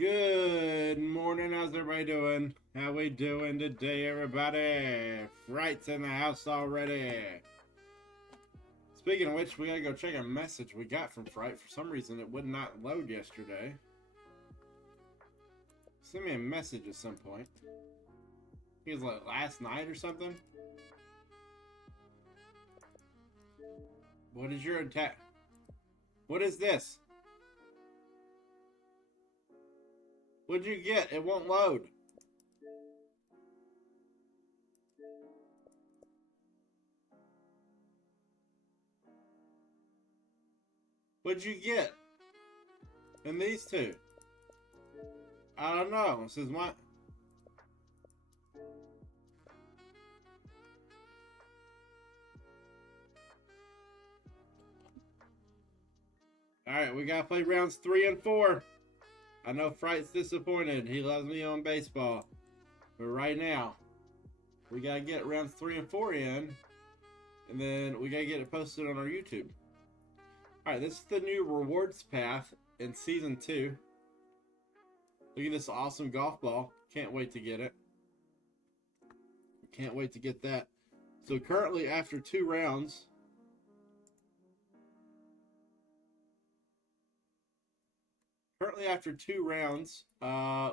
Good morning. How's everybody doing? How we doing today, everybody? Fright's in the house already. Speaking of which, we gotta go check a message we got from Fright. For some reason, it would not load yesterday. Send me a message at some point. He was like last night or something. What is your attack? What is this? What'd you get? It won't load. What'd you get? And these two? I don't know. It says what? Alright, we gotta play rounds 3 and 4. I know Fright's disappointed. He loves me on baseball. But right now, we gotta get rounds 3 and 4 in. And then we gotta get it posted on our YouTube. Alright, this is the new rewards path in Season 2. Look at this awesome golf ball. Can't wait to get it. Can't wait to get that. So currently after 2 rounds... Currently after 2 rounds,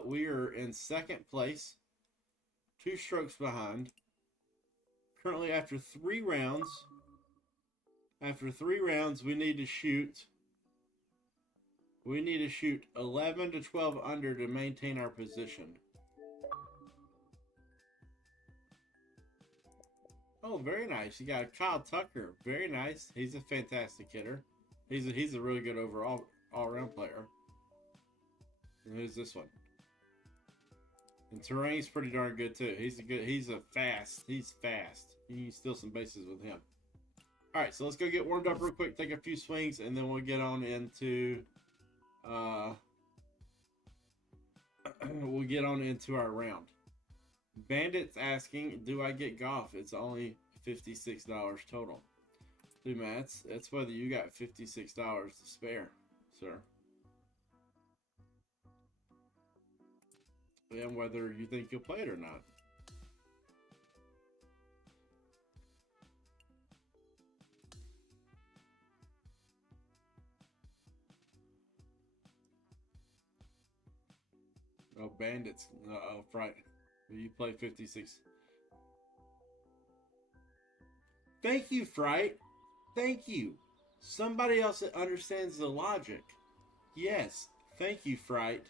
we are in 2nd place. 2 strokes behind. Currently after 3 rounds... After 3 rounds, we need to shoot 11 to 12 under to maintain our position. Oh, very nice. You got Kyle Tucker. Very nice. He's a fantastic hitter. He's a really good overall all-around player. And who's this one? And Terrain's pretty darn good too. He's fast. He's fast. You can steal some bases with him. Alright, so let's go get warmed up real quick, take a few swings, and then we'll get on into our round. Bandit's asking, do I get golf? It's only $56 total. Dude, man, that's whether you got $56 to spare, sir. And whether you think you'll play it or not. Oh, Bandits. Oh, Fright. You play 56. Thank you, Fright. Thank you. Somebody else that understands the logic. Yes. Thank you, Fright.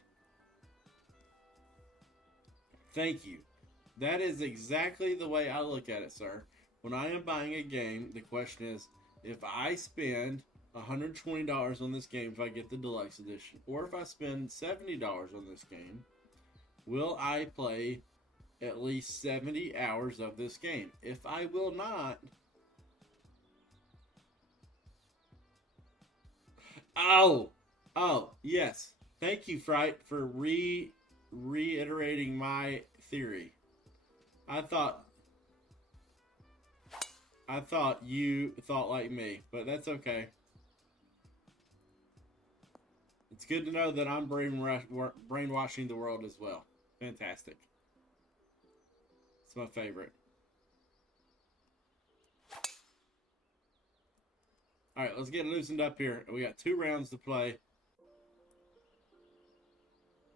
Thank you. That is exactly the way I look at it, sir. When I am buying a game, the question is, if I spend $120 on this game if I get the deluxe edition, or if I spend $70 on this game, will I play at least 70 hours of this game? If I will not... Oh, yes. Thank you, Fright, for reiterating my theory. I thought you thought like me, but that's okay. It's good to know that I'm brainwashing the world as well. Fantastic. It's my favorite. Alright, let's get loosened up here. We got 2 rounds to play.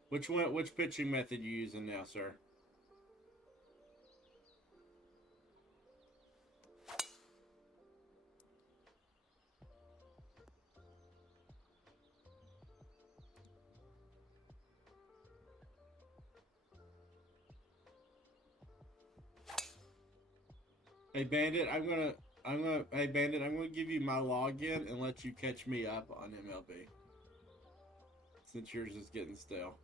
Which pitching method you using now, sir? Hey Bandit, I'm gonna give you my login and let you catch me up on MLB. Since yours is getting stale.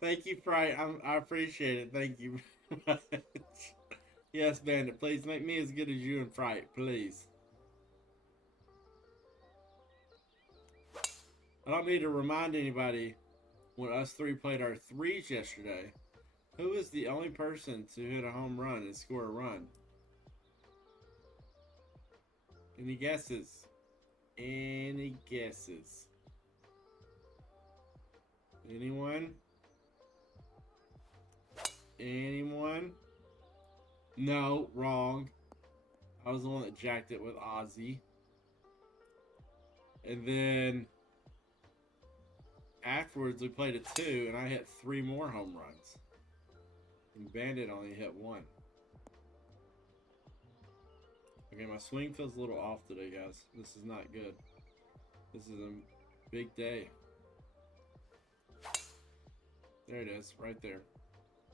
Thank you, Fright. I appreciate it. Thank you very much. Yes, Bandit. Please make me as good as you and Fright, please. I don't need to remind anybody when us three played our threes yesterday. Who was the only person to hit a home run and score a run? Any guesses? Any guesses? Anyone? Anyone? No, wrong. I was the one that jacked it with Ozzy. And then afterwards we played a 2 and I hit 3 more home runs. And Bandit only hit 1. Okay, my swing feels a little off today, guys. This is not good. This is a big day. There it is, right there.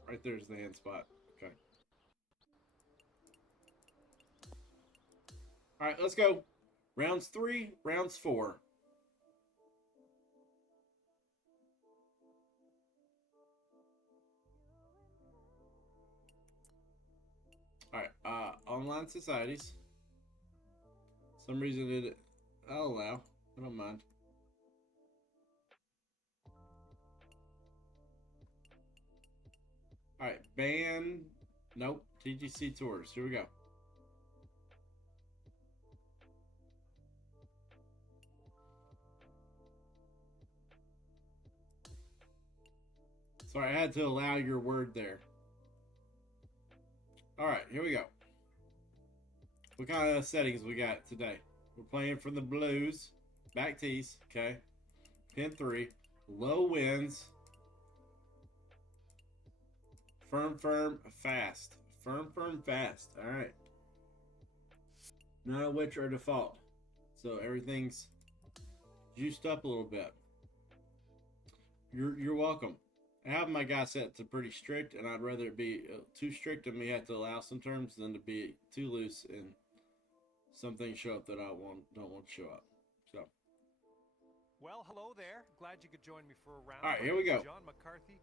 Right there's the hand spot. Okay. All right, let's go. Rounds 3, rounds 4. All right, online societies. Some reason it, I'll allow. I don't mind. All right, ban. Nope. TGC tours. Here we go. Sorry, I had to allow your word there. All right, here we go. What kind of settings we got today? We're playing for the Blues. Back tees, okay. Pin 3. Low winds. Firm, fast. Firm, fast. All right. None of which are default. So everything's juiced up a little bit. You're welcome. I have my guy set to pretty strict, and I'd rather it be too strict and me have to allow some terms than to be too loose and some things show up that I don't want to show up. So. Well, hello there. Glad you could join me for a round. All right, here we go. John McCarthy.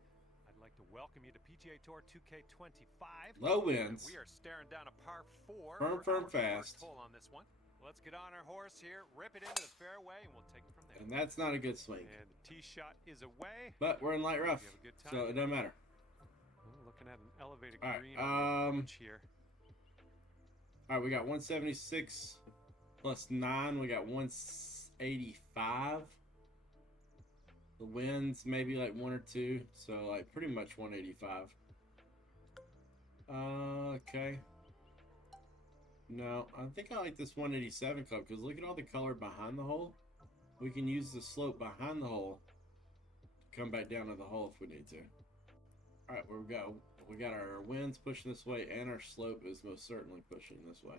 I'd like to welcome you to PGA Tour 2K25. Low winds. We are staring down a par 4. Firm, fast. Hole on this one. Let's get on our horse here, rip it into the fairway, and we'll take it from there. And that's not a good swing. And the tee shot is away. But we're in light rough, so it doesn't matter. Looking at an elevated all green right, on the approach here. All right, we got 176 plus 9. We got 185. The winds maybe like 1 or 2, so like pretty much 185. Okay. No, I think I like this 187 club because look at all the color behind the hole. We can use the slope behind the hole to come back down to the hole if we need to. All right, we go. We got our winds pushing this way, and our slope is most certainly pushing this way.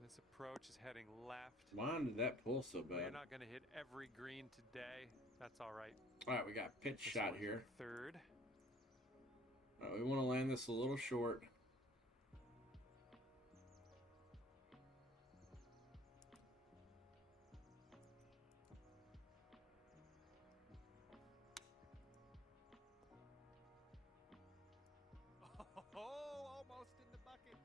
This approach is heading left. Why did that pull so bad? We're not going to hit every green today. That's all right. All right, we got pitch shot here. Third. All right, we want to land this a little short. Oh, almost in the bucket.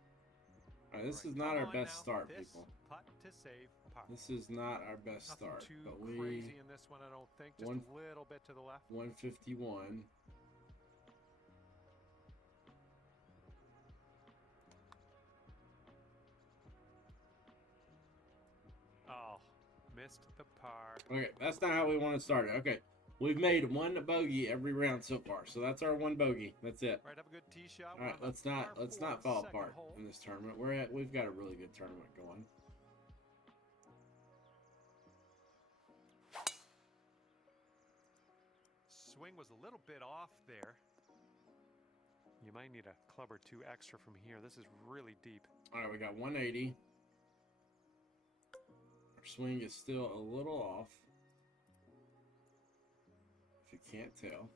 All right, this is not our best start, people. Putt to save par. This is not our best Nothing start, too but crazy in this one, I don't think. Just a little bit to the left. 151. Oh, missed the par. Okay, that's not how we want to start it. Okay, we've made 1 bogey every round so far, so that's our 1 bogey. That's it. Right, have a good tee shot. All right, let's not fall apart in this tournament. We've got a really good tournament going. Swing was a little bit off there. You might need a club or 2 extra from here. This is really deep. All right, we got 180. Our swing is still a little off, if you can't tell.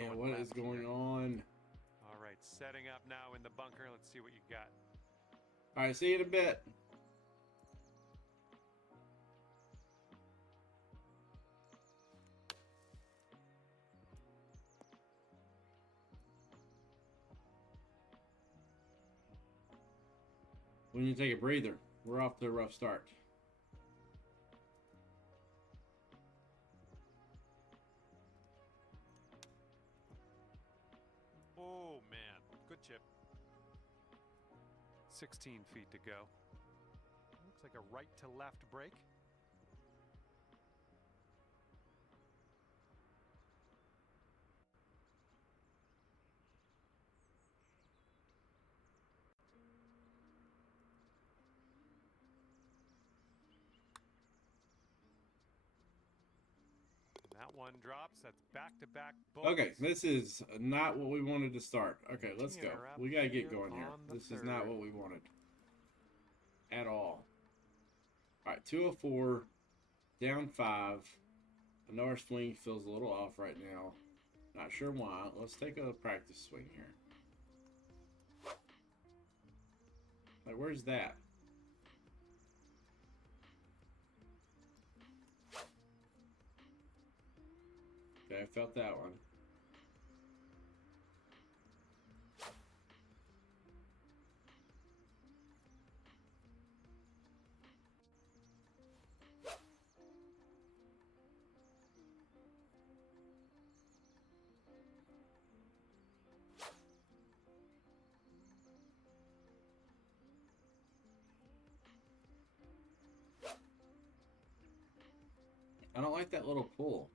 Man, what is going on? All right, setting up now in the bunker. Let's see what you got. All right, see you in a bit. We need to take a breather. We're off to a rough start. Oh, man. Good chip. 16 feet to go. Looks like a right to left break. That one drops. That's back-to-back bullets. Okay, this is not what we wanted to start. Okay, let's go. We got to get going here. This is not what we wanted. At all. All right, 204, down 5. I know our swing feels a little off right now. Not sure why. Let's take a practice swing here. Like, where's that? Okay, I felt that one. I don't like that little pull.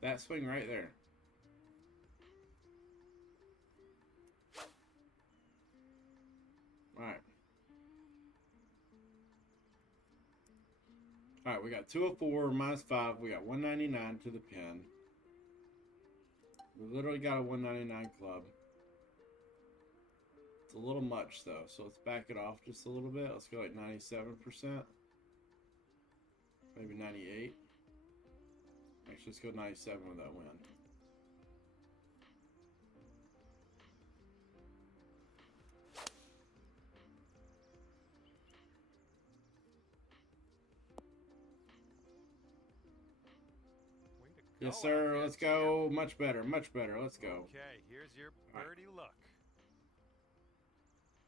That swing right there. All right. All right, we got 204 minus 5. We got 199 to the pin. We literally got a 199 club. It's a little much though, so let's back it off just a little bit. Let's go like 97%. Maybe 98. Actually, let's go 97 with that win. Yes, sir. Let's go. Much better. Much better. Let's go. Okay, here's your birdie look.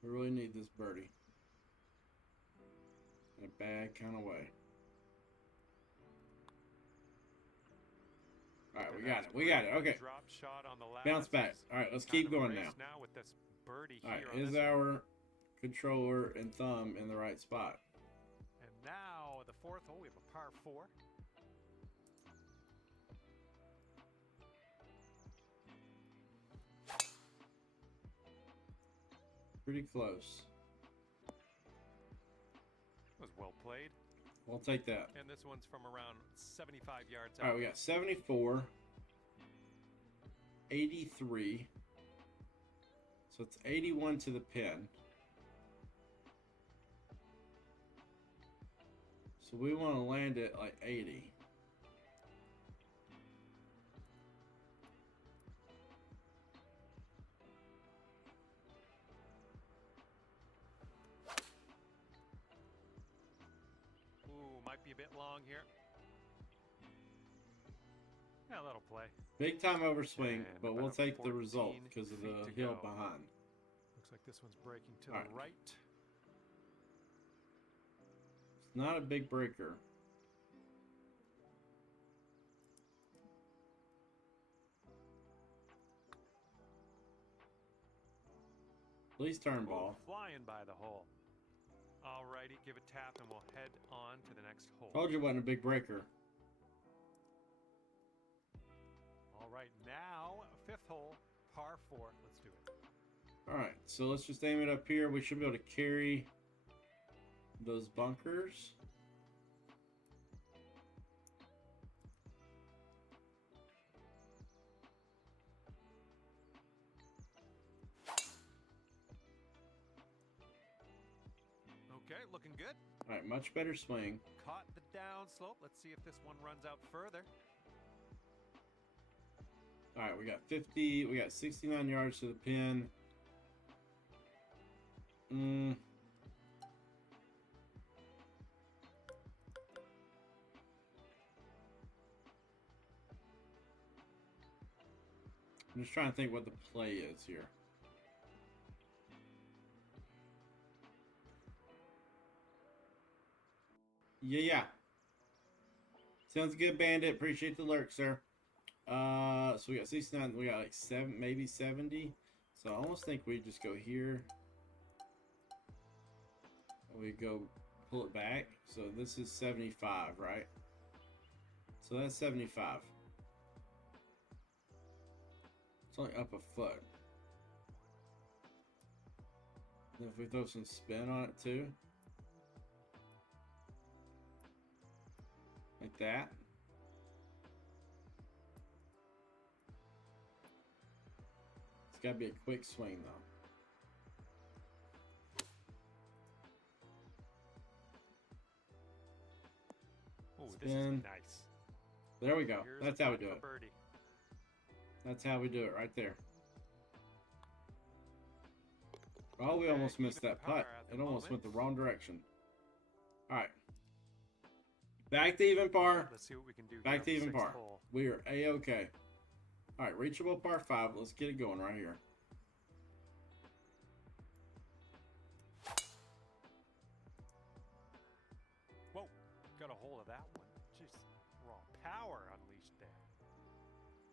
We really need this birdie. In a bad kind of way. All right, we got it. We got it. Okay. Bounce back. All right, let's keep going now. All right, is our controller and thumb in the right spot? And now the fourth hole, we have a par 4. Pretty close. Was well played. We'll take that. And this one's from around 75 yards out. All right, we got 74, 83. So it's 81 to the pin. So we want to land it like 80. Might be a bit long here. Yeah, that'll play. Big time overswing, And but we'll about take the result 14 because of feet the to hill go. behind. Looks like this one's breaking to All the right. right. It's not a big breaker. Please turn ball. Flying by the hole. Alrighty, give a tap and we'll head on to the next hole. Told you it wasn't a big breaker. Alright, now fifth hole, par 4. Let's do it. Alright, so let's just aim it up here. We should be able to carry those bunkers. Okay, looking good. All right, much better swing. Caught the down slope. Let's see if this one runs out further. All right, we got 50. We got 69 yards to the pin. I'm just trying to think what the play is here. Yeah. Sounds good, Bandit. Appreciate the lurk, sir. So we got 69. We got like 7, maybe 70. So I almost think we just go here. We go pull it back. So this is 75, right? So that's 75. It's only up a foot. And if we throw some spin on it too. Like that. It's got to be a quick swing though. Oh, this is nice. There we go. Here's That's how we do it. birdie. That's how we do it right there. Oh, we almost missed that putt. It almost went the wrong direction. All right. Back to even par. Let's see what we can do. Back to even par. We are A-okay. All right, reachable par 5. Let's get it going right here. Whoa, got a hold of that one. Just raw power unleashed there.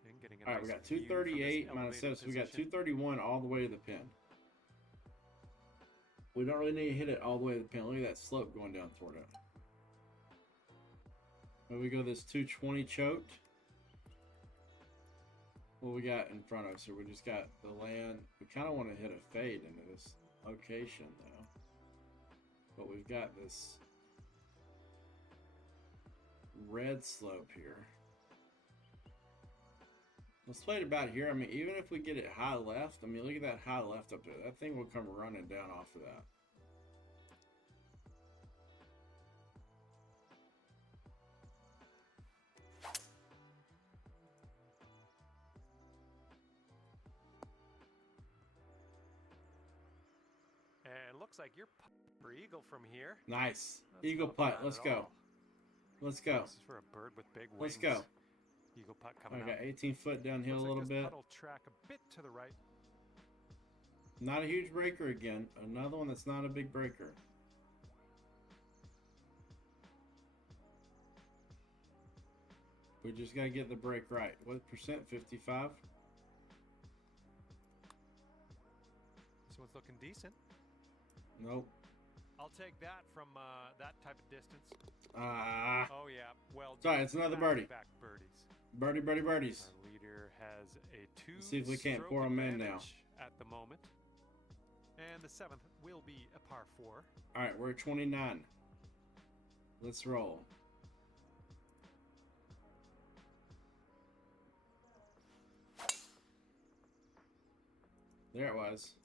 And getting a All right, we nice got view from 238 this minus 7, elevated so we got position. 231 all the way to the pin. We don't really need to hit it all the way to the pin. Look at that slope going down toward it. When we go this 220 choked. What we got in front of us here? We just got the land. We kind of want to hit a fade into this location though. But we've got this red slope here. Let's play it about here. I mean, even if we get it high left, I mean, look at that high left up there. That thing will come running down off of that. And it looks like you're for eagle from here. Nice. That's Eagle not putt. bad Let's at go. all. Let's go. This is for a bird with big wings. Let's go. Eagle putt coming I got up. 18 foot downhill Looks a little like this bit. putt will track a bit to the right. Not a huge breaker again. Another one that's not a big breaker. We just got to get the break right. What percent? 55? This one's looking decent. Nope. I'll take that from that type of distance. Ah. Oh yeah, well. Sorry, it's another birdie. Back birdies. Birdie, birdie, birdies. Our leader has a Let's see if we can't pour 'em in now. At the moment, and the 7th will be a par 4. All right, we're at 29. Let's roll. There it was.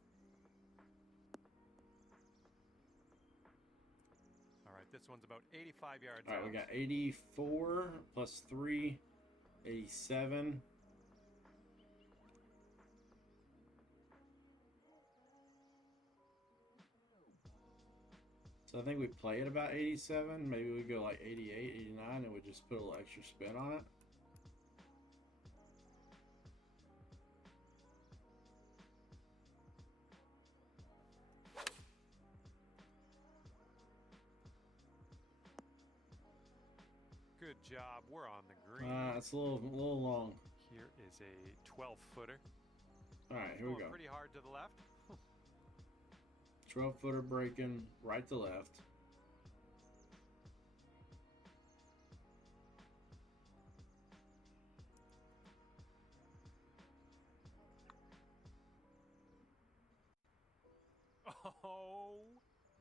All right, this one's about 85 yards All right, out. we got 84 plus 3, 87. So I think we play it about 87. Maybe we go like 88, 89, and we just put a little extra spin on it. Good job. We're on the green. It's a little long. Here is a 12-footer. All right, here we go. Pretty hard to the left. 12-footer breaking right to left. Oh,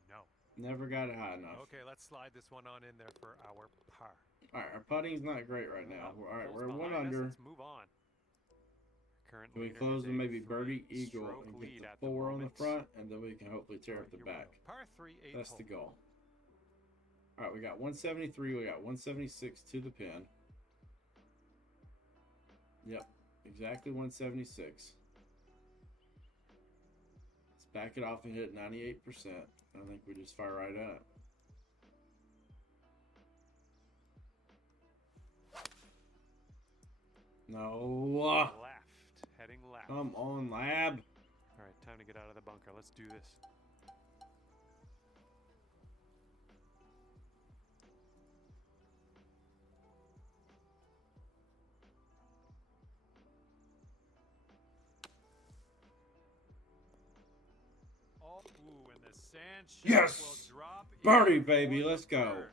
no. Never got it high enough. Okay, let's slide this one on in there for our par. All right, our putting's not great right now. All right, we're Hole's one behind us. under. Let's move on. current Can we leader close has with a maybe birdie, eagle, 3-stroke and lead get at the 4 on the moment. front, and then we can hopefully tear All up the right, here we back. go. Par 3, 8th That's hole. the goal. All right, we got 173. We got 176 to the pin. Yep, exactly 176. Let's back it off and hit 98%. I think we just fire right at it. No. Left, heading left. Come on, lab. All right, time to get out of the bunker. Let's do this. Oh, ooh, and the sand shape Yes! will drop Birdie, in baby. for Let's the go. bird.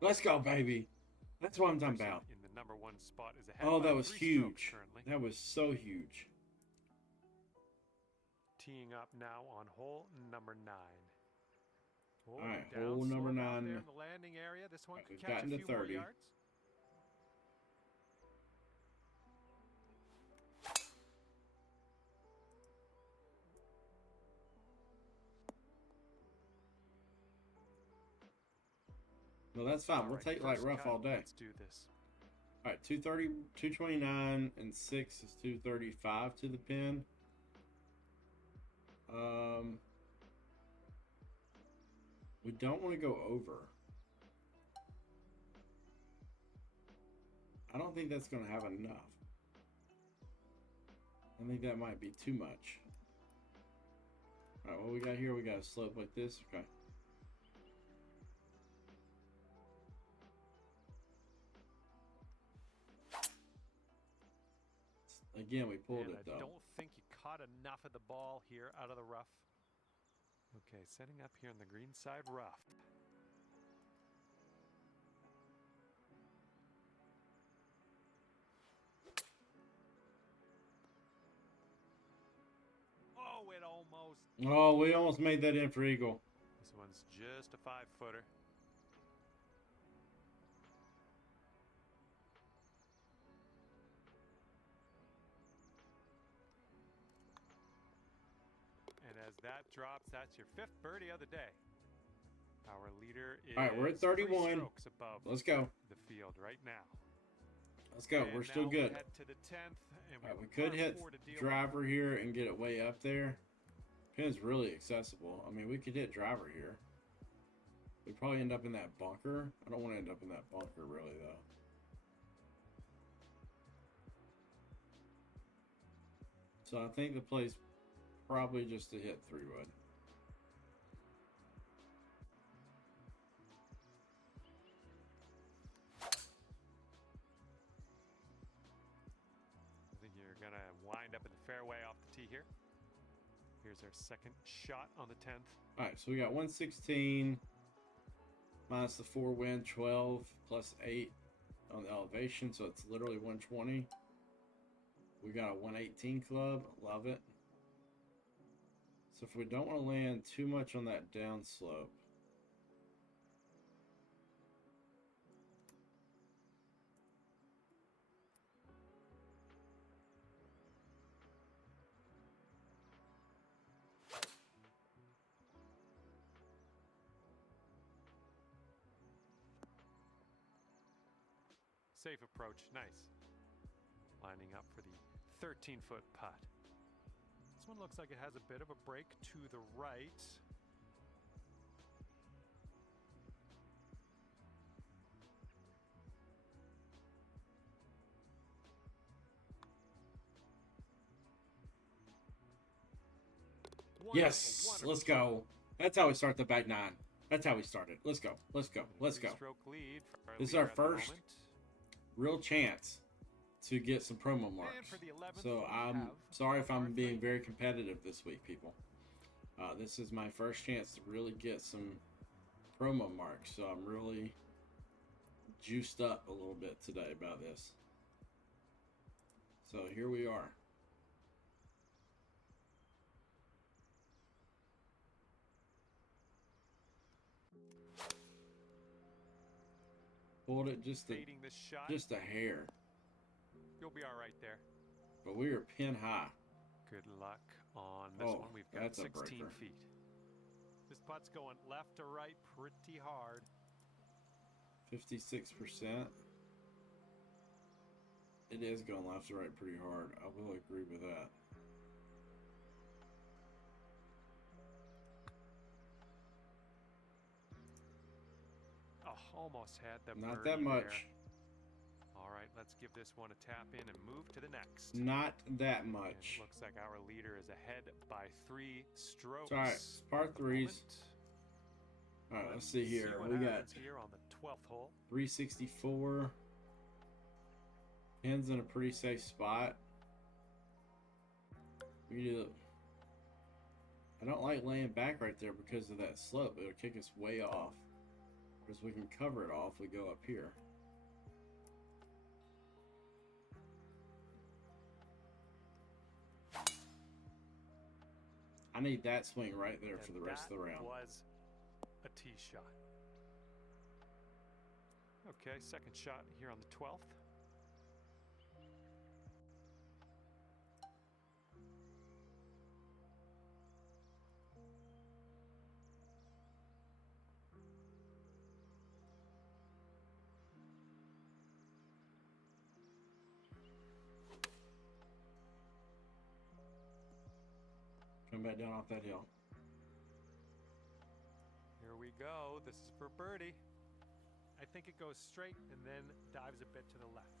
Let's go, baby. That's what I'm talking about. In the number 1 spot is ahead Oh, by that was 3 strokes huge. currently. That was so huge. Teeing up now on hole number 9. Oh, All right, down hole number slope out 9. there in the landing area. This one All right, could we've catch a gotten to few more 30. yards. No, that's fine. All We'll right, take like first rough cut. all day. Let's do this. All right, 230, 229, and 6 is 235 to the pin. We don't want to go over. I don't think that's going to have enough. I think that might be too much. All right, what we got here? We got a slope like this. Okay. Again, we pulled And it though. I don't think you caught enough of the ball here out of the rough. Okay, setting up here on the green side rough. Oh, it almost. Oh, we almost made that in for eagle. This one's just a 5-footer. And as that drops, that's your 5th birdie of the day. Our leader is All right, we're at 3 31. strokes above Let's go. the field right now. Let's go. And We're still now we good. head to the 10th, and All right, we have could par hit 4 to deal with. driver here and get it way up there. Pin's really accessible. I mean, we could hit driver here. We probably end up in that bunker. I don't want to end up in that bunker really though. So I think the play's probably just to hit 3-wood. I think you're going to wind up in the fairway off the tee here. Here's our second shot on the 10th. All right, so we got 116 minus the 4 wind, 12 plus 8 on the elevation, so it's literally 120. We got a 118 club, love it. So if we don't want to land too much on that down slope, Safe approach, nice. Lining up for the 13-foot putt. This one looks like it has a bit of a break to the right. yes, Wonderful, let's go. That's how we start the back 9. That's how we started. Let's go. Let's go. Let's go. Three-stroke lead for This is leader our at the first moment. real chance to get some promo And marks. for the 11th, So we I'm have sorry if par I'm being 3. very competitive this week, people. This is my first chance to really get some promo marks, so I'm really juiced up a little bit today about this. So here we are. Pulled it just Fading this shot. a hair. You'll be all right there. But we are pin high. Good luck on this one. We've got that's a 16 breaker. feet. This putt's going left to right pretty hard. 56%. It is going left to right pretty hard. I will agree with that. Oh, almost had the Not birdie that much. there. All right, let's give this one a tap in and move to the next. Not that And much. it looks like our leader is ahead by 3 strokes. It's all right. It's par at the threes. moment. All right, let's see here. what We got happens here on the 12th hole. 364. Pin's in a pretty safe spot. We do. I don't like laying back right there because of that slope. It'll kick us way off. Because we can cover it all if we go up here. I need that swing right there for the rest of the round. Was a tee shot. Okay, second shot here on the 12th. Come back down off that hill. Here we go. This is for birdie. I think it goes straight and then dives a bit to the left.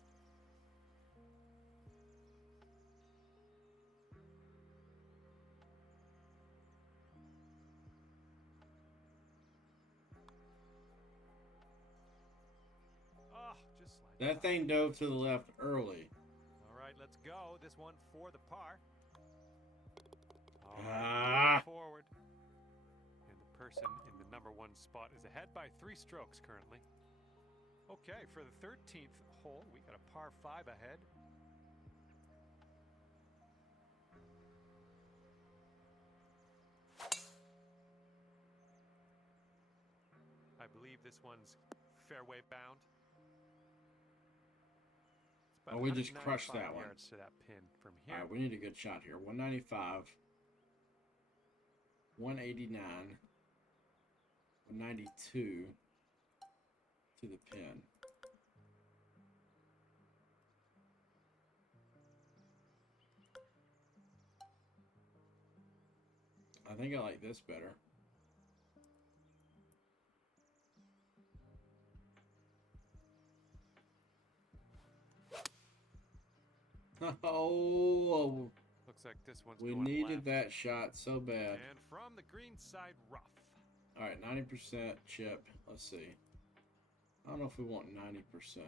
Oh, just slide. That thing dove to the left early. All right, let's go. This one for the par. All Ah. right, forward. And the person in the number 1 spot is ahead by 3 strokes currently. Okay, for the 13th hole, we got a par 5 ahead. I believe this one's fairway bound. It's about Oh, we just crushed 195 that one. yards to that pin from here. All right, we need a good shot here. 195, 189, 192 to the pin. I think I like this better. Oh, Looks like this one's we going needed left. that shot so bad. And from the green side rough. All right, 90% chip. Let's see. I don't know if we want 90%.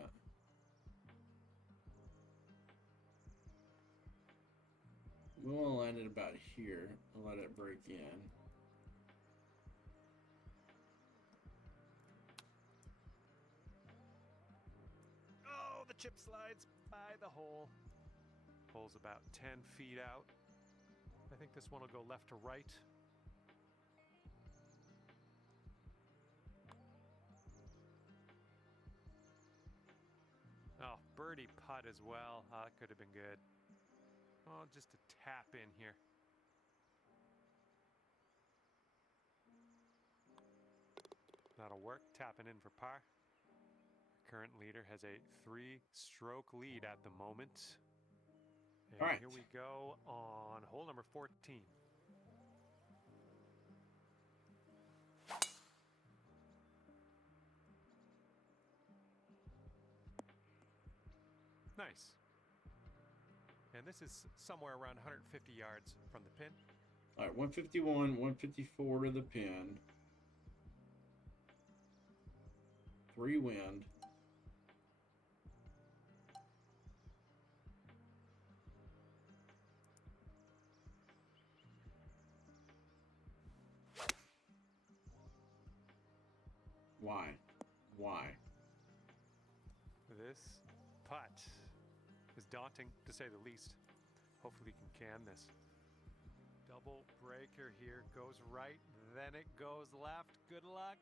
We want to land it about here and let it break in. Oh, the chip slides by the hole. Hole's about 10 feet out. I think this one will go left to right. Oh, birdie putt as well. Oh, that could have been good. Oh, just a tap in here. That'll work. Tapping in for par. Current leader has a 3-stroke lead at the moment. And All right. here we go on hole number 14. Nice. And this is somewhere around 150 yards from the pin. All right, 151, 154 to the pin. 3 wind. Why? Why? This putt is daunting, to say the least. Hopefully we can this. Double breaker here. Goes right, then it goes left. Good luck.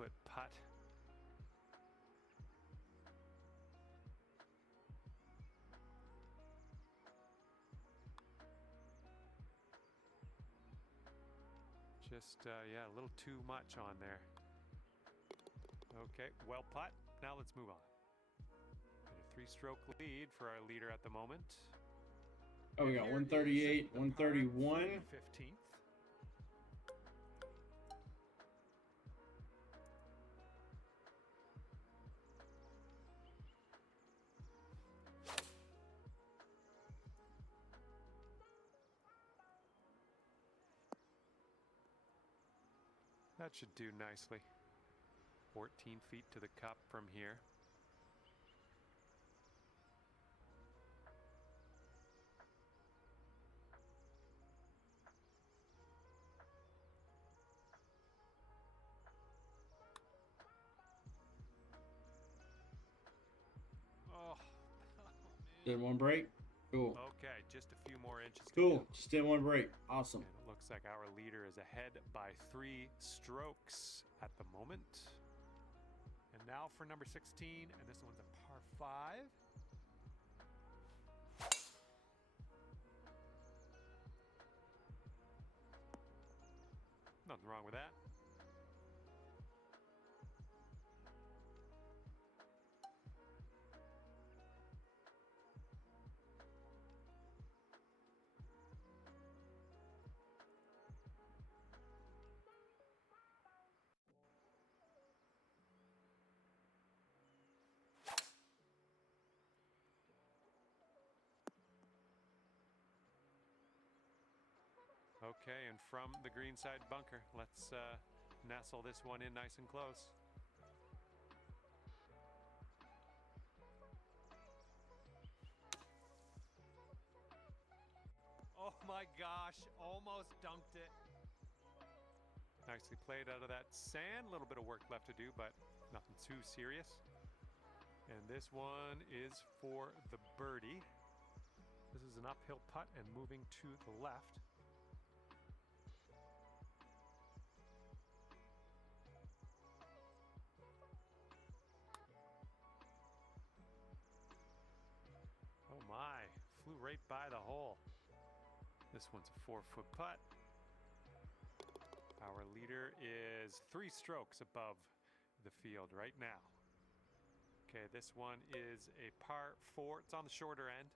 foot putt. Just, yeah, a little too much on there. Okay, well putt. Now let's move on. And a 3-stroke lead for our leader at the moment. Oh, we got 138, 131. 15th. That should do nicely. 14 feet to the cup from here. Oh, Did one break? Cool. okay, just a few more inches. Cool. Just did one break. Awesome. And it looks like our leader is ahead by 3 strokes at the moment. And now for number 16, and this one's a par 5. Nothing wrong with that. Okay, and from the greenside bunker, let's nestle this one in nice and close. Oh my gosh, almost dunked it. Nicely played out of that sand. A little bit of work left to do, but nothing too serious. And this one is for the birdie. This is an uphill putt and moving to the left. Oh my, flew right by the hole. This one's a 4-foot putt. Our leader is 3 strokes above the field right now. Okay, this one is a par 4. It's on the shorter end.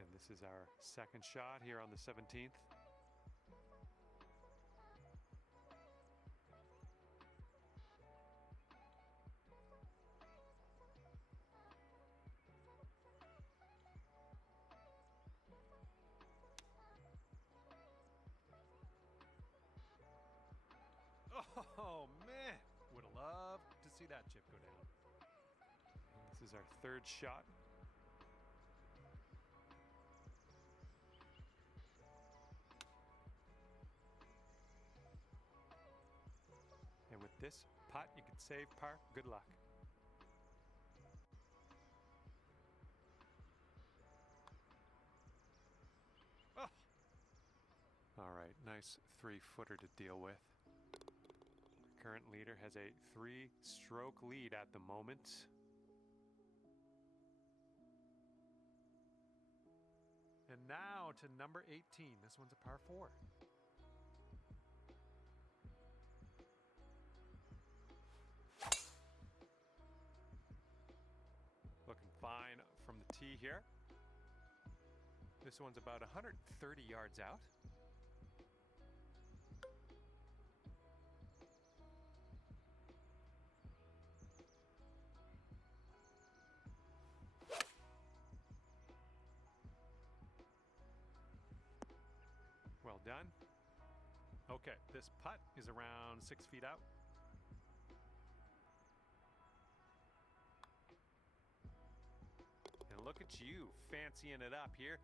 And this is our second shot here on the 17th. Oh man, would have loved to see that chip go down. And this is our third shot. And with this putt, you can save par. Good luck. Oh. All right, nice 3-footer to deal with. The current leader has a 3-stroke lead at the moment. And now to number 18. This one's a par 4. Looking fine from the tee here. This one's about 130 yards out. Well done. Okay, this putt is around 6 feet out. And look at you, fancying it up here,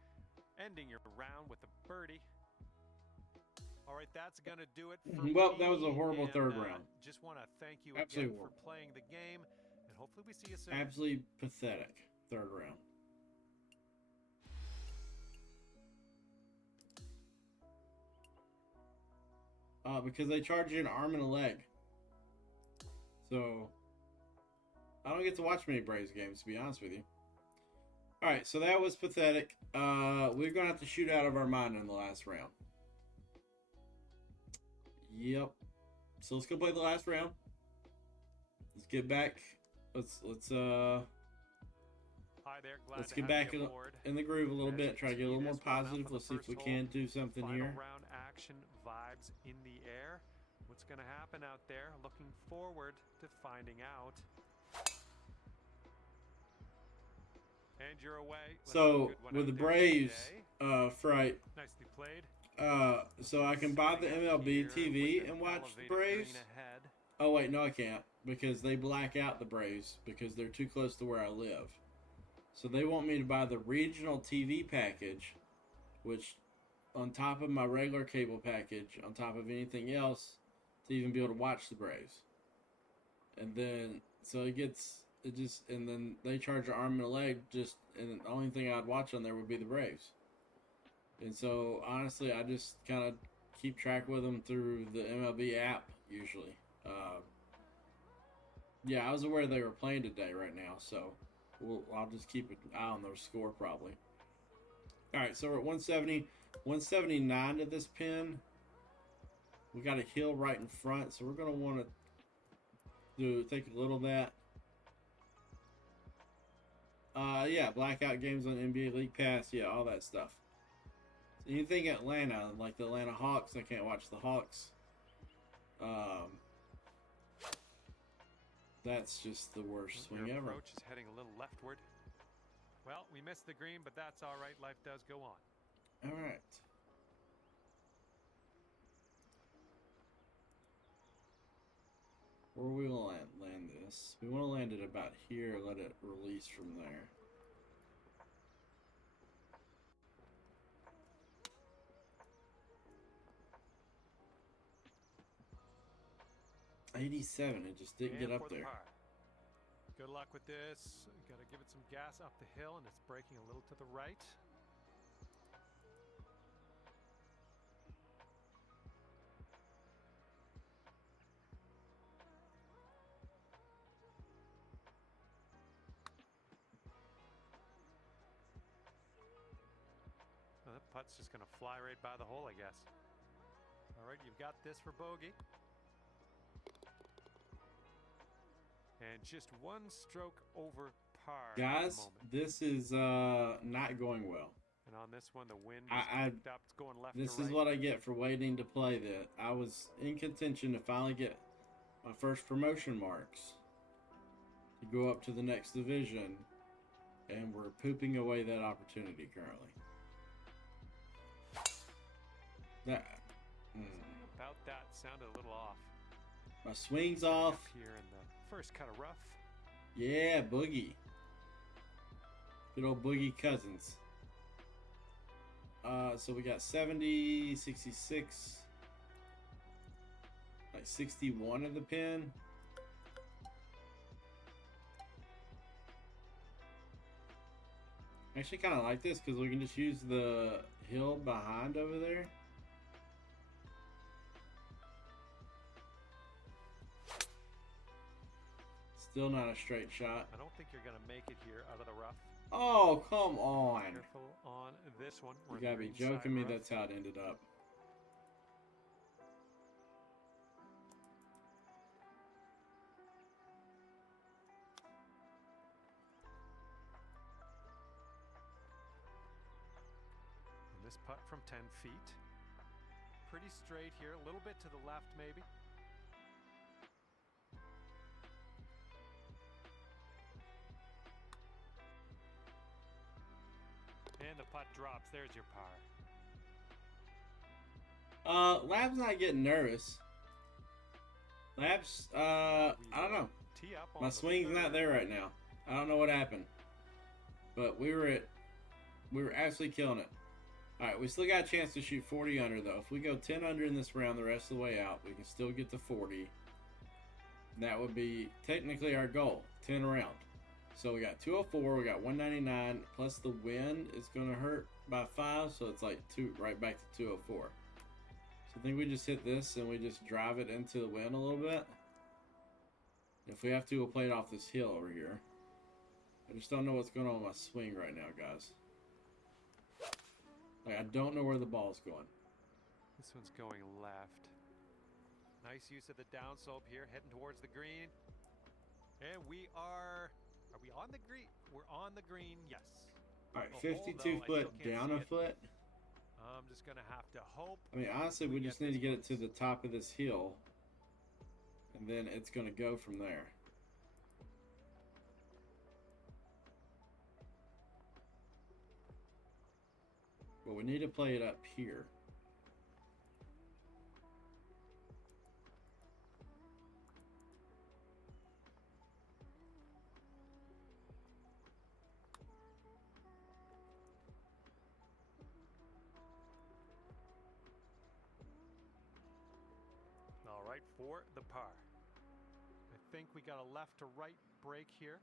ending your round with a birdie. All right, that's going to do it for Well, me, that was a horrible and, third round. Just want to thank you Absolutely again for horrible. playing the game, and hopefully we see you soon. Absolutely pathetic third round. Because they charge you an arm and a leg. So, I don't get to watch many Braves games, to be honest with you. Alright, so that was pathetic. We're going to have to shoot out of our mind in the last round. Yep. So let's go play the last round. Let's get back. Let's Hi there, glad let's to get have back you aboard. in the groove a little As bit. you Try to get a little tee more this one up positive. for the Let's see if first we hole. can do something Final here. round action vibes in the air. What's going to happen out there? Looking forward to finding out. And you're away. Let's have a So good one with out the there Braves, today. Fright. Nicely played. So I can buy the Starting out MLB here TV with and an watch the elevated Braves. green ahead. Oh wait, no, I can't because they black out the Braves because they're too close to where I live. So they want me to buy the regional TV package, which on top of my regular cable package, on top of anything else, to even be able to watch the Braves. And then so and then they charge an arm and a leg and the only thing I'd watch on there would be the Braves. And so honestly, I just kind of keep track with them through the MLB app usually. Yeah, I was aware they were playing today right now, so I'll just keep an eye on their score probably. All right, so we're at 170, 179 to this pin. We got a hill right in front, so we're gonna want to take a little of that. Yeah, blackout games on NBA League Pass, yeah, all that stuff. So anything Atlanta, like the Atlanta Hawks, I can't watch the Hawks. That's just the worst swing Your ever. approach is heading a little leftward. Well, we missed the green, but that's all right. Life does go on. All right. Where we will land this? We want to land it about here. Let it release from there. $87. It just didn't get up there. Par. Good luck with this. Got to give it some gas up the hill, and it's braking a little to the right. Well, that putt's just going to fly right by the hole, I guess. All right, you've got this for bogey. And just one stroke over par. Guys, this is not going well. And on this one, the wind is picked up. It's going left to right. This is what I get for waiting to play that. I was in contention to finally get my first promotion marks to go up to the next division, and we're pooping away that opportunity currently. About that sounded a little off. My swing's off. Up here in the first cut of rough. Yeah, Boogie. Good old Boogie Cousins. So we got 70, 66, like 61 of the pin. I actually kind of like this because we can just use the hill behind over there. Still not a straight shot. I don't think you're going to make it here out of the rough. Oh, come on. Careful on this one. You gotta be joking me that's how it ended up. And this putt from 10 feet. Pretty straight here. A little bit to the left, maybe. And the putt drops. There's your par. Lab's not getting nervous. Lab's, I don't know. My swing's not there right now. I don't know what happened. But we were absolutely killing it. All right, we still got a chance to shoot 40 under, though. If we go 10 under in this round the rest of the way out, we can still get to 40. And that would be technically our goal, 10 around. So we got 204, we got 199, plus the wind is going to hurt by 5, so it's like right back to 204. So I think we just hit this and we just drive it into the wind a little bit. If we have to, we'll play it off this hill over here. I just don't know what's going on with my swing right now, guys. Like, I don't know where the ball's going. This one's going left. Nice use of the downslope here, heading towards the green. And we are we on the green? We're on the green, yes. All right, 52 foot down a foot. I'm just going to have to hope. I mean, honestly, we just need to get it to the top of this hill. And then it's going to go from there. Well, we need to play it up here. All right, for the par. I think we got a left to right break here.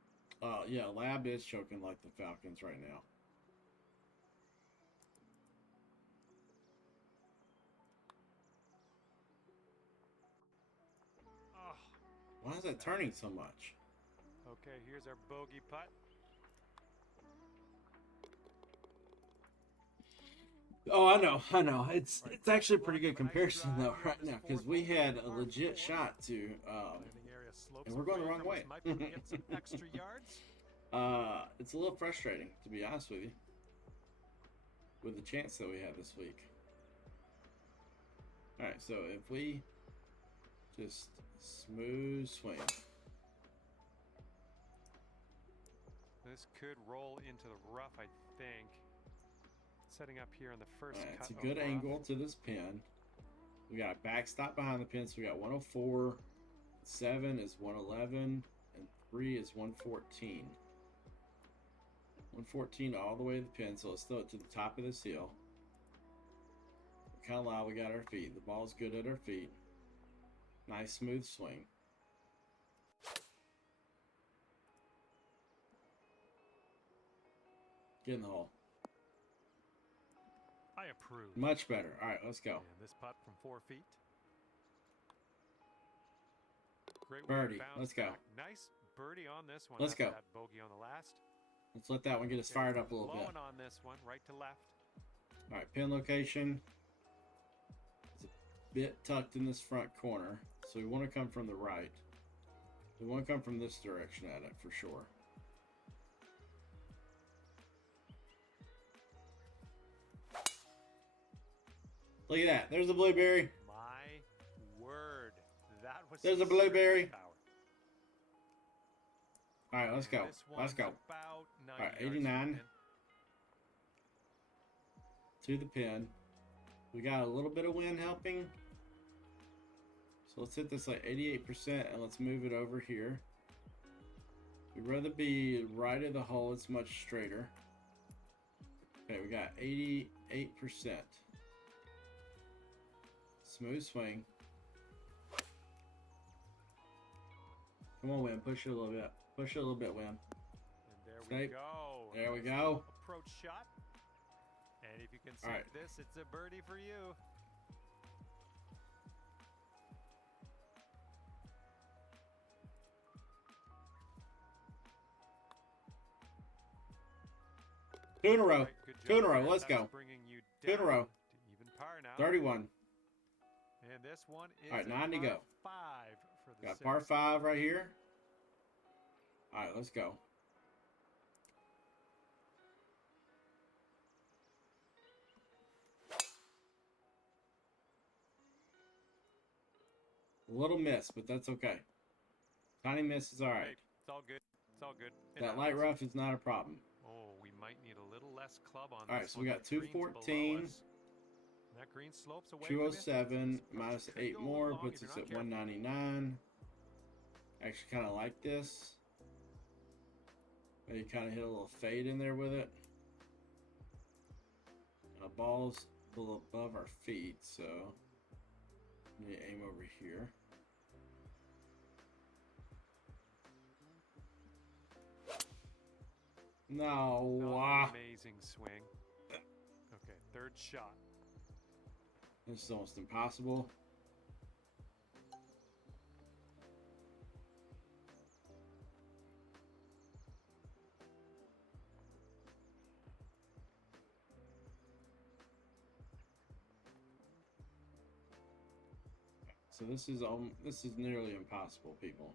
Yeah, Lab is choking like the Falcons right now. Why is it turning so much? Okay, here's our bogey putt. Oh, I know. It's actually a pretty good comparison though right now because we had a legit shot to, and we're going the wrong way. It's a little frustrating to be honest with you, with the chance that we had this week. All right, so if we just smooth swing. This could roll into the rough, I think. Setting up here on the first cut. It's a good angle to this pin. We got a backstop behind the pin, so we got 104. 7 is 111, and 3 is 114. 114 all the way to the pin, so let's throw it to the top of this hill. Kind of loud, we got our feet. The ball's good at our feet. Nice smooth swing. Get in the hole. I approve. Much better. All right, let's go. And this putt from 4 feet. Great birdie. Let's go. Nice birdie on this one. Let's go. That bogey on the last. Let's let that one get us fired up a little bit. Blowing on this one, right to left. All right, pin location. It's a bit tucked in this front corner, so we want to come from the right. We want to come from this direction at it for sure. Look at that. There's a blueberry. My word. That was There's a blueberry. All right, let's go. Let's go. All right, 89 to the pin. We got a little bit of wind helping. So let's hit this like 88% and let's move it over here. We'd rather be right of the hole. It's much straighter. Okay, we got 88%. Smooth swing. Come on, Win. Push it a little bit. Push it a little bit, Win. And there we go. There we go. Approach shot. And if you can see this, it's a birdie for you. Two in a row. Two in a row. Let's go. Two in a row. Even par now. 31. And this one is all right, 9 to go. 5 for the got par 5 right here. All right, let's go. A little miss, but that's okay. Tiny miss is all right. Hey, it's all good. It's all good. That light rough is not a problem. Oh, we might need a little less club on all right, so we got 214. That green slopes away 207 minus 8 more puts us at 199. Actually kind of like this. Maybe kind of hit a little fade in there with it. Ball's a little above our feet, so we need to aim over here. No. Not an amazing swing. Okay, third shot. This is almost impossible. So this is nearly impossible, people.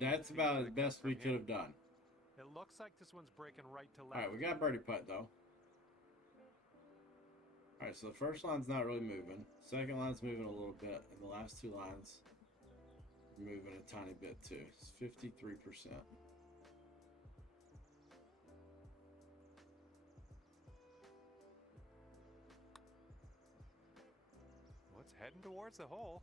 That's about as best we could have done. It looks like this one's breaking right to left. All right, we got birdie putt though. All right, so the first line's not really moving. Second line's moving a little bit, and the last two lines are moving a tiny bit too. It's 53%. Well, it's heading towards the hole.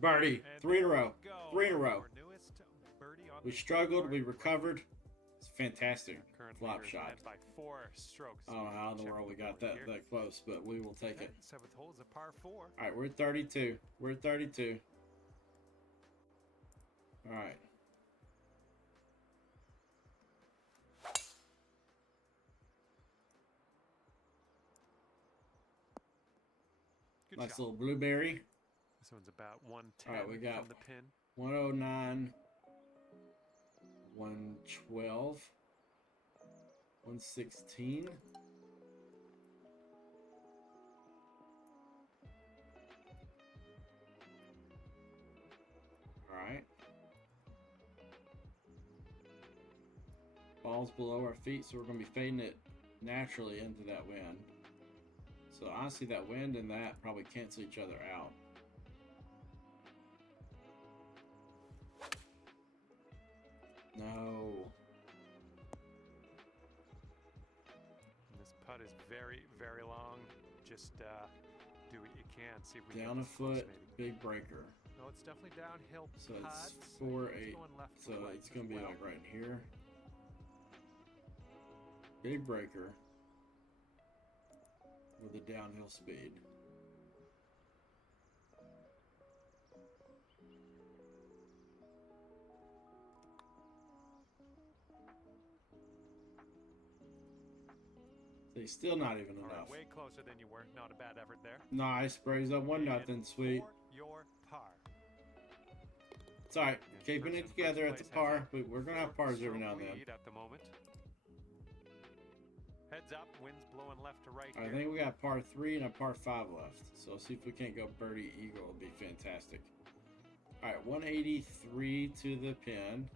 Birdie, And 3 in a there row. we go. 3 in a row. Our newest birdie on We the struggled, board. we recovered. It's fantastic. Current Flop leaders shot. led by 4 strokes. I don't know how in the Check world we the got board that here. close, but we will take it. 7th hole is a par 4. All right, we're at 32. We're at 32. All right. Good Nice shot. little blueberry. This one's about 110 All right, we got from the pin. 109, 112, 116. All right. Ball's below our feet, so we're going to be fading it naturally into that wind. So honestly, that wind and that probably cancel each other out. No. And this putt is very, very long. Just do what you can. See if we Down can a get this close, foot, maybe. big breaker. No, it's definitely downhill. So it's putts. 4, It's 8. going left So to right it's going to as be well. like right here. Big breaker with a downhill speed. He's still not even All right, enough. way closer than you were. Not a bad effort there. Nice, raise up 1-0, And sweet. for your par. It's alright, And keeping person it in together first at the place has par, a but we're gonna have pars every now and then. 4-stroke lead at the moment. Heads up, wind's blowing left to right I here. think we got par 3 and a par 5 left. So see if we can't go birdie eagle, it'll be fantastic. Alright, 183 to the pin.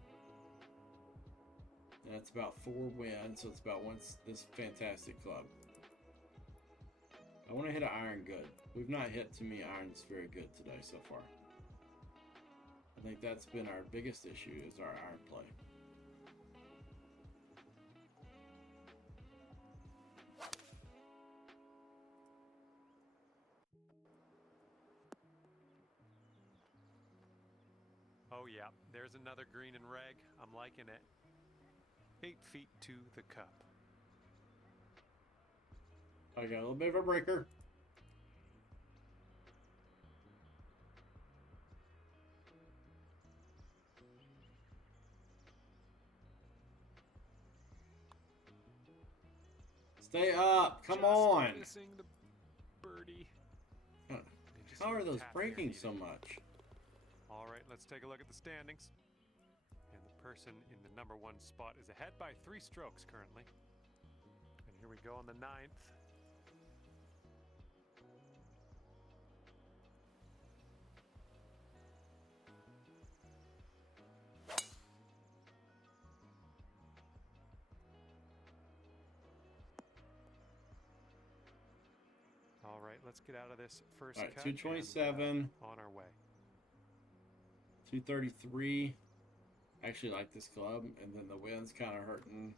And it's about 4 wins, so it's about this fantastic club. I want to hit an iron good. We've not hit, to me, irons very good today so far. I think that's been our biggest issue, is our iron play. Oh yeah, there's another green and reg. I'm liking it. 8 feet to the cup. I got a little bit of a breaker. Stay up. Come Just on. missing the birdie. Huh. They just How are need those tap breaking here, so needed. much? All right, let's take a look at the standings. And the person in the number 1 spot is ahead by 3 strokes currently. And here we go on the 9th. All right, let's get out of this first All right, cut. 227. And, on our way. 233. I actually like this club, and then the wind's kind of hurting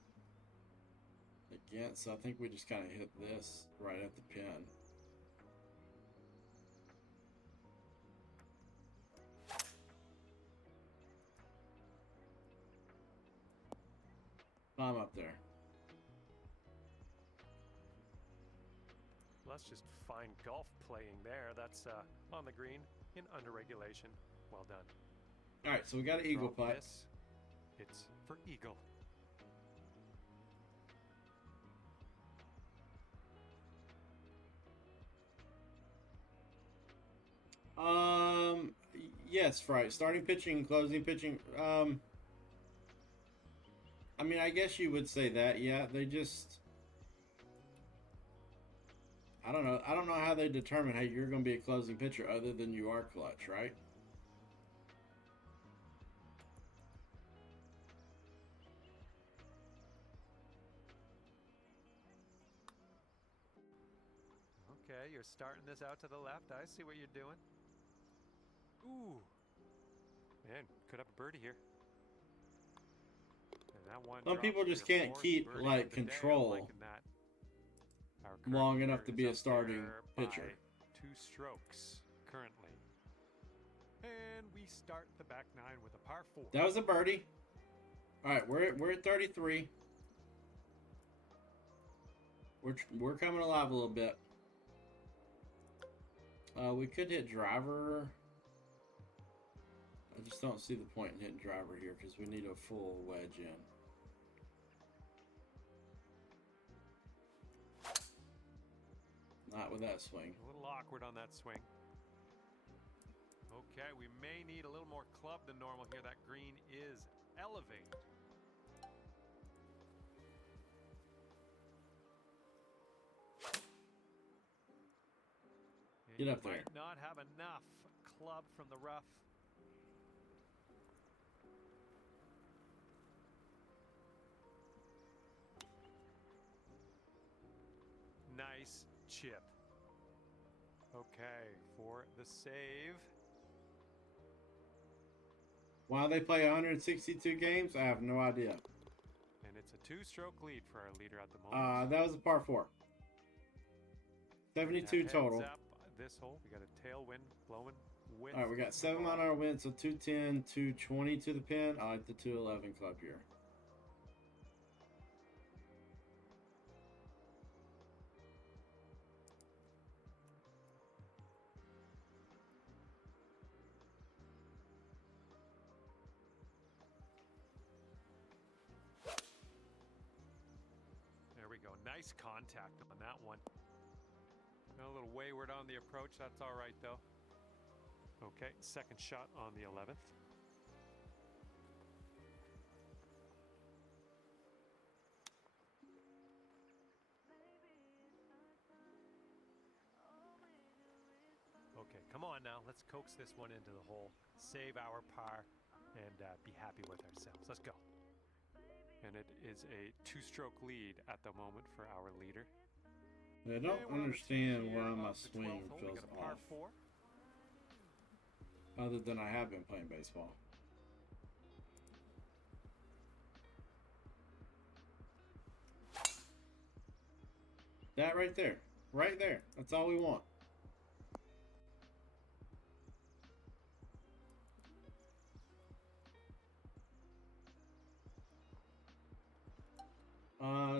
against. So I think we just kind of hit this right at the pin. Climb up there. Let's just find golf playing there. That's on the green in under regulation. Well done. All right, so we got an eagle Drop putt. this. It's for eagle. Yes, right. Starting pitching, closing pitching. I mean, I guess you would say that. Yeah, they just. I don't know. I don't know how they determine how you're going to be a closing pitcher other than you are clutch, right? Okay, you're starting this out to the left. I see what you're doing. Ooh. Man, could have a birdie here. And that one Some people just can't keep like control long enough to be a starting pitcher. 2 strokes currently. And we start the back 9 with a par 4. That was a birdie. All right, we're at 33. We're coming alive a little bit. We could hit driver. I just don't see the point in hitting driver here because we need a full wedge in. Not with that swing. A little awkward on that swing. Okay, we may need a little more club than normal here. That green is elevated. Get up there. Might not have enough club from the rough. Nice chip. Okay, for the save. Why they play 162 games, I have no idea. And it's a 2-stroke lead for our leader at the moment. That was a par 4. 72 total. Up this hole, we got a tailwind blowing with. All right, we got 7-mile-an-hour wind, so 210, 220 to the pin. I like the 211 club here. There we go. Nice contact on that one. A little wayward on the approach. That's all right, though. Okay, second shot on the 11th. Okay, come on now. Let's coax this one into the hole. Save our par and be happy with ourselves. Let's go. And it is a 2-stroke lead at the moment for our leader. I don't understand why my swing feels off. Other than I have been playing baseball. That right there. Right there. That's all we want.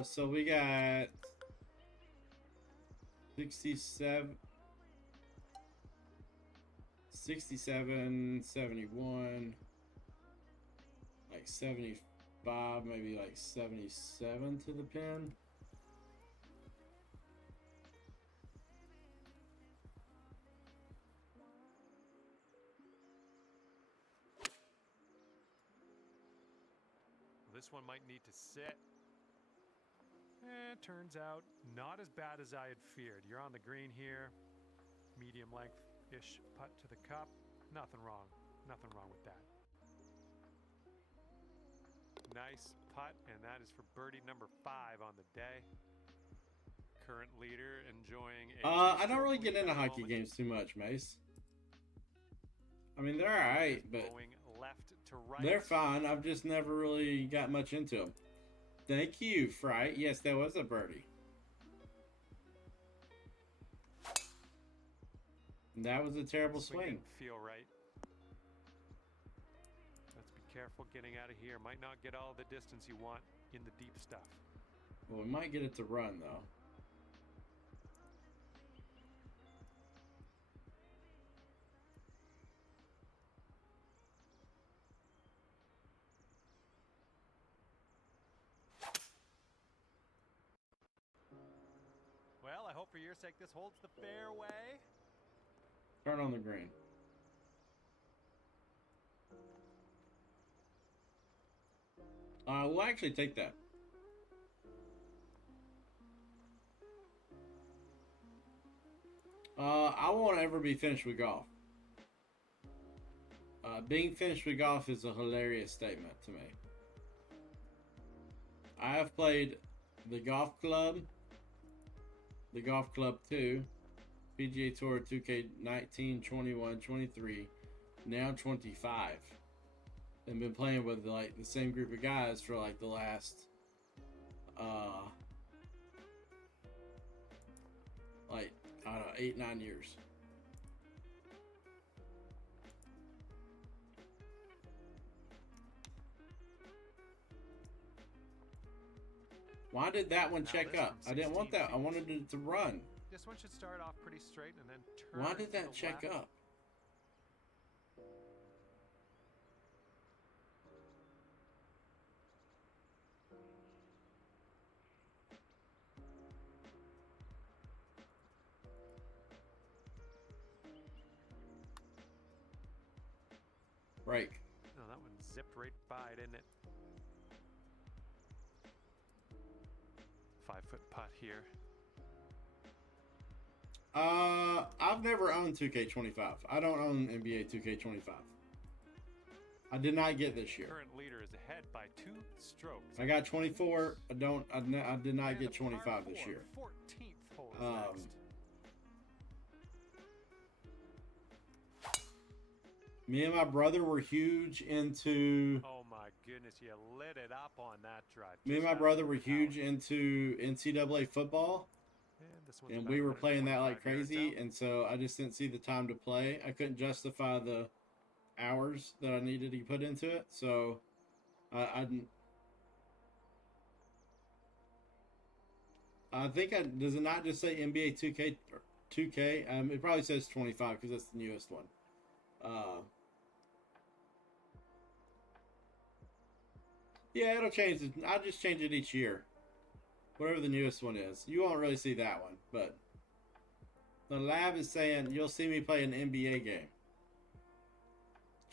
So we got 67, 71, like 75, maybe like 77 to the pin. This one might need to sit. Turns out not as bad as I had feared. You're on the green here. Medium length-ish putt to the cup. Nothing wrong. Nothing wrong with that. Nice putt, and that is for birdie number 5 on the day. Current leader enjoying a I don't really get into hockey games too much, Mace. I mean, they're alright, but going left to right. they're fine. I've just never really got much into them. Thank you, Fry. Yes, that was a birdie. That was a terrible swing. Feel right. Let's be careful getting out of here. Might not get all the distance you want in the deep stuff. Well, we might get it to run, though. Well, I hope for your sake this holds the fairway. Turn on the green. We'll actually take that. I won't ever be finished with golf. Being finished with golf is a hilarious statement to me. I have played the golf club, the golf club 2, PGA Tour 2K19, 21, 23, now 25. And been playing with like the same group of guys for like the last like I don't know, 8-9 years. Why did that one check up? I didn't want that. I wanted it to run. This one should start off pretty straight and then turn. Why did that check up? Break. No, that one zipped right by, didn't it? 5-foot putt here. I've never owned 2K25. I don't own NBA 2K25. I did not get this year. Current leader is ahead by 2 strokes. I got 24. I did not get 25 this year. 14th hole is next. Me and my brother were huge into. Oh my goodness, you lit it up on that drive. Me and my brother were huge into NCAA football, and we were playing that like crazy. And so I just didn't see the time to play. I couldn't justify the hours that I needed to put into it. So I think does it not just say NBA 2K? It probably says 25 because that's the newest one. Yeah, it'll change. I'll just change it each year. Whatever the newest one is. You won't really see that one, but the lab is saying you'll see me play an NBA game.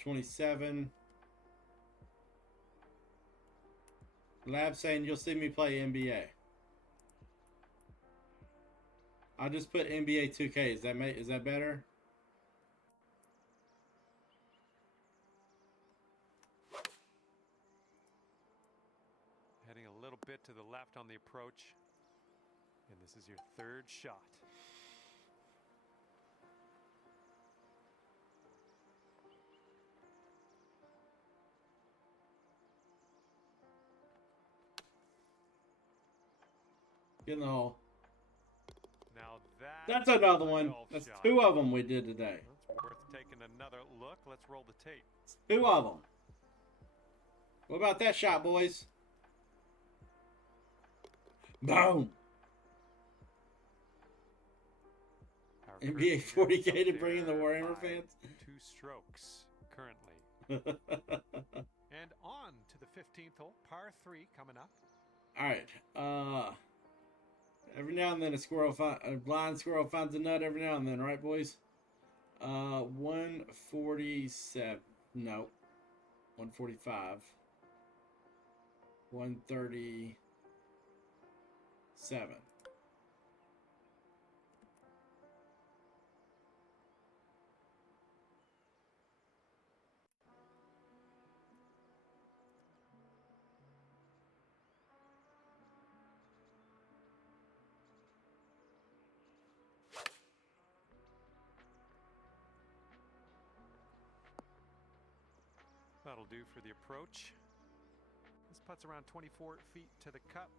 27. Lab saying you'll see me play NBA. I'll just put NBA 2K. Is that better? Heading a little bit to the left on the approach. And this is your 3rd shot. Get in the hole. Now that's another one. That's shot. 2 of them we did today. That's worth taking another look. Let's roll the tape. 2 of them. What about that shot, boys? Boom. NBA 40K to bring in the Warhammer fans. 2 strokes currently. And on to the 15th hole, par 3 coming up. All right. Every now and then a blind squirrel finds a nut every now and then, right, boys? 147. No. 145. 137. That'll do for the approach. This putt's around 24 feet to the cup.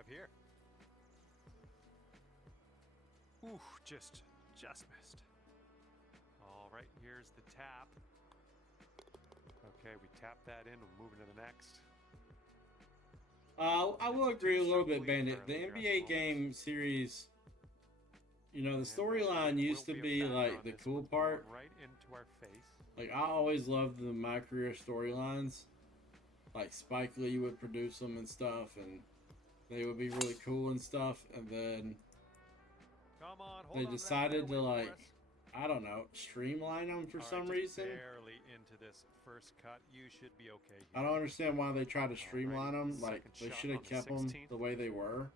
have here? Ooh, just missed. All right, here's the tap. Okay, we tap that in. We'll move into the next. I will agree a little bit, Bandit. The NBA game series, you know, the storyline used to be like the cool part. Right into our face. Like, I always loved the My Career storylines. Like, Spike Lee would produce them and stuff, and they would be really cool and stuff. And then they decided to, like, I don't know, streamline them for some reason. Barely into this first cut. You should be okay here. I don't understand why they try to streamline them. Like, they should have kept them the way they were.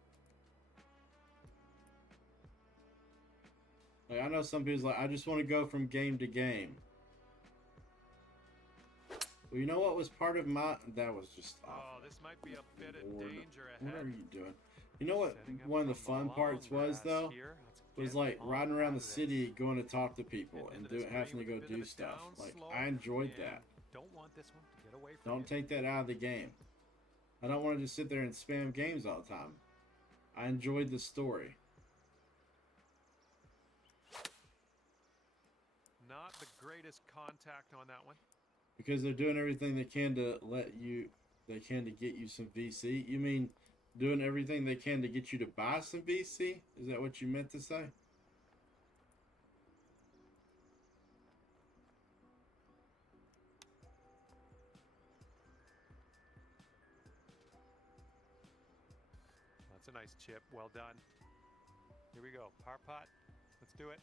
Like, I know some people's like, I just want to go from game to game. Well, you know what was part of my... That was just awful. Oh, this might be a bit of Lord, danger ahead. what are you doing? You know what one of the fun parts was, though? Was like riding around the city, going to talk to people, and having to go do stuff. Like, I enjoyed that. Don't want this one to get away from Don't take that out of the game. I don't want to just sit there and spam games all the time. I enjoyed the story. Not the greatest contact on that one. Because they're doing everything they can to get you some VC. You mean doing everything they can to get you to buy some VC? Is that what you meant to say? That's a nice chip. Well done. Here we go. Par putt. Let's do it.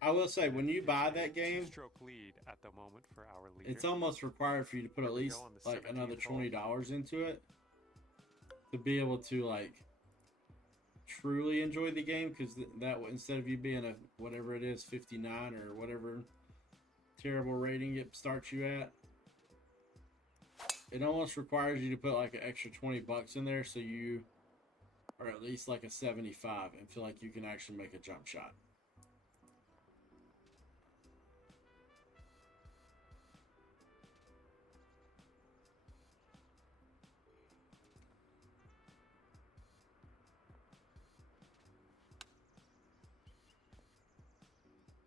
I will say, when you buy that game, Two-stroke lead at the moment for our leader. it's almost required for you to put at least like another $20 into it to be able to like truly enjoy the game. Because that instead of you being a whatever it is 59 or whatever terrible rating it starts you at, it almost requires you to put like an extra $20 in there so you are at least like a 75 and feel like you can actually make a jump shot.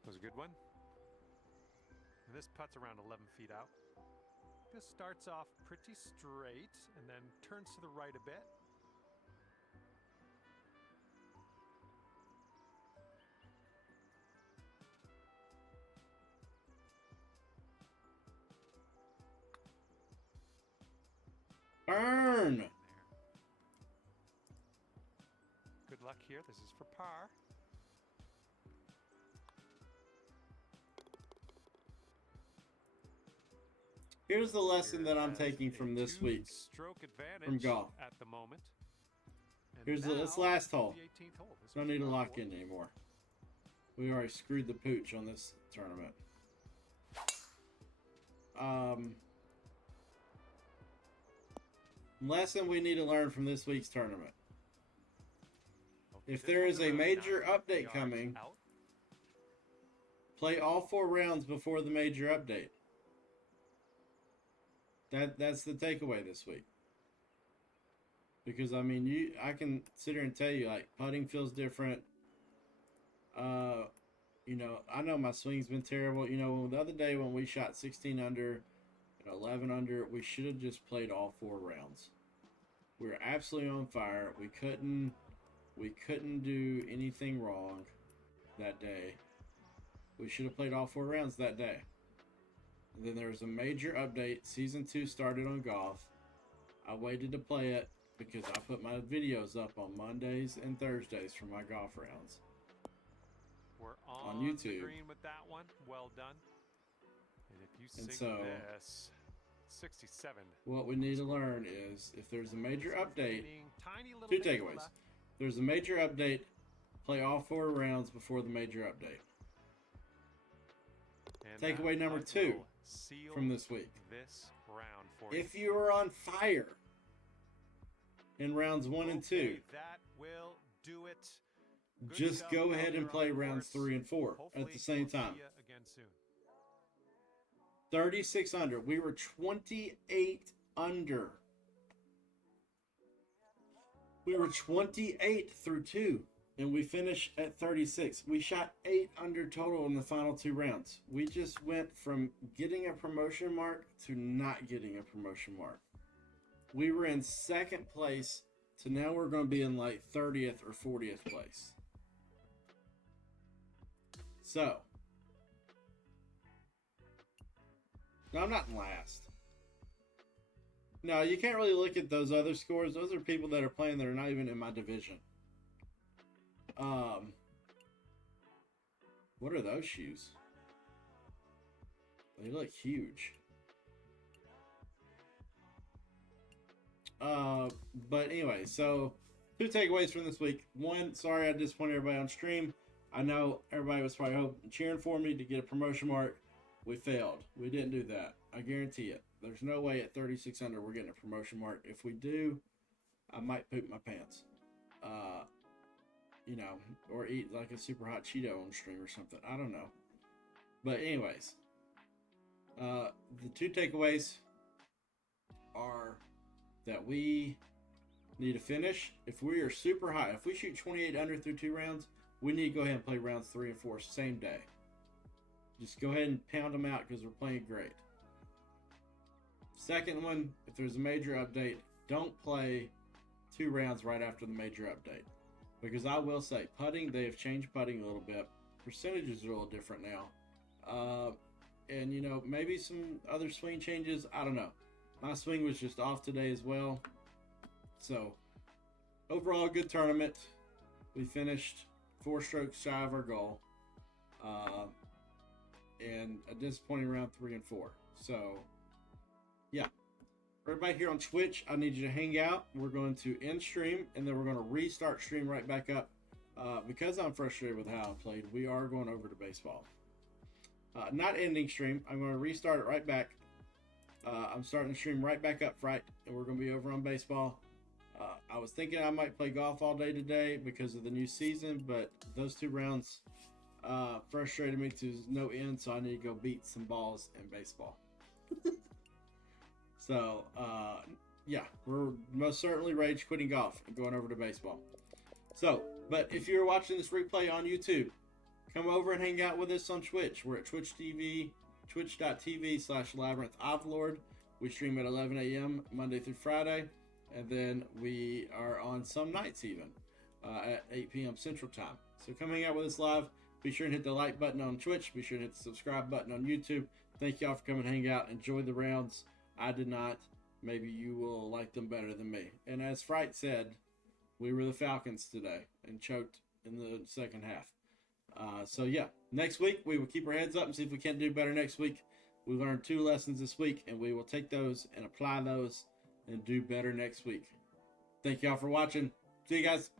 Was a good one. And this putt's around 11 feet out. This starts off pretty straight and then turns to the right a bit. Burn! There. Good luck here. This is for par. Here's the lesson that I'm taking from this week from golf. At the moment. Here's this last hole. The 18th hole. Don't need to lock in anymore. We already screwed the pooch on this tournament. Lesson we need to learn from this week's tournament. If there is a major update coming, play all 4 rounds before the major update. That's the takeaway this week. Because I mean, I can sit here and tell you, like, putting feels different. You know, I know my swing's been terrible. You know, the other day when we shot 16 under and 11 under, we should have just played all 4 rounds. We were absolutely on fire. We couldn't do anything wrong that day. We should have played all 4 rounds that day. And then there was a major update. Season 2 started on golf. I waited to play it because I put my videos up on Mondays and Thursdays for my golf rounds. We're on YouTube. The green with that one. Well done. And if you sink this, 67. What we need to learn is if there's a major update, 2 takeaways. If there's a major update, play all 4 rounds before the major update. Takeaway number 2 from this week. This round for if you are on fire in rounds 1 and 2, that will do it. Just go ahead and play rounds 3 and 4 at the same time. 36 under. We were 28 under We were 28 through 2, and we finished at 36. We shot 8 under total in the final 2 rounds. We just went from getting a promotion mark to not getting a promotion mark. We were in second place to now we're going to be in like 30th or 40th place. So, no, I'm not in last. No, you can't really look at those other scores. Those are people that are playing that are not even in my division. What are those shoes? They look huge. But anyway, so 2 takeaways from this week. 1, sorry I disappointed everybody on stream. I know everybody was probably cheering for me to get a promotion mark. We failed. We didn't do that. I guarantee it. There's no way at 36 under we're getting a promotion mark. If we do, I might poop my pants. You know, or eat like a super hot Cheeto on stream or something. I don't know. But anyways, the 2 takeaways are that we need to finish. If we are super high, if we shoot 28 under through 2 rounds, we need to go ahead and play rounds 3 and 4 same day. Just go ahead and pound them out because we're playing great. Second one, if there's a major update, don't play 2 rounds right after the major update. Because I will say, putting, they have changed putting a little bit. Percentages are a little different now. And, you know, maybe some other swing changes. I don't know. My swing was just off today as well. So, overall, good tournament. We finished 4 strokes shy of our goal. And a disappointing round 3 and 4. So, yeah. For everybody here on Twitch, I need you to hang out. We're going to end stream, and then we're going to restart stream right back up. Because I'm frustrated with how I played, we are going over to baseball. Not ending stream. I'm going to restart it right back. I'm starting the stream right back up right, and we're going to be over on baseball. I was thinking I might play golf all day today because of the new season, but those 2 rounds frustrated me to no end, so I need to go beat some balls in baseball. So, yeah, we're most certainly rage quitting golf and going over to baseball. So, but if you're watching this replay on YouTube, come over and hang out with us on Twitch. We're at twitch.tv/labyrinthoflord. We stream at 11 a.m. Monday through Friday, and then we are on some nights even at 8 p.m. Central Time. So come hang out with us live. Be sure and hit the like button on Twitch. Be sure and hit the subscribe button on YouTube. Thank y'all for coming and hang out. Enjoy the rounds. I did not. Maybe you will like them better than me. And as Fright said, we were the Falcons today and choked in the second half. So yeah, next week we will keep our heads up and see if we can't do better next week. We learned 2 lessons this week, and we will take those and apply those and do better next week. Thank y'all for watching. See you guys.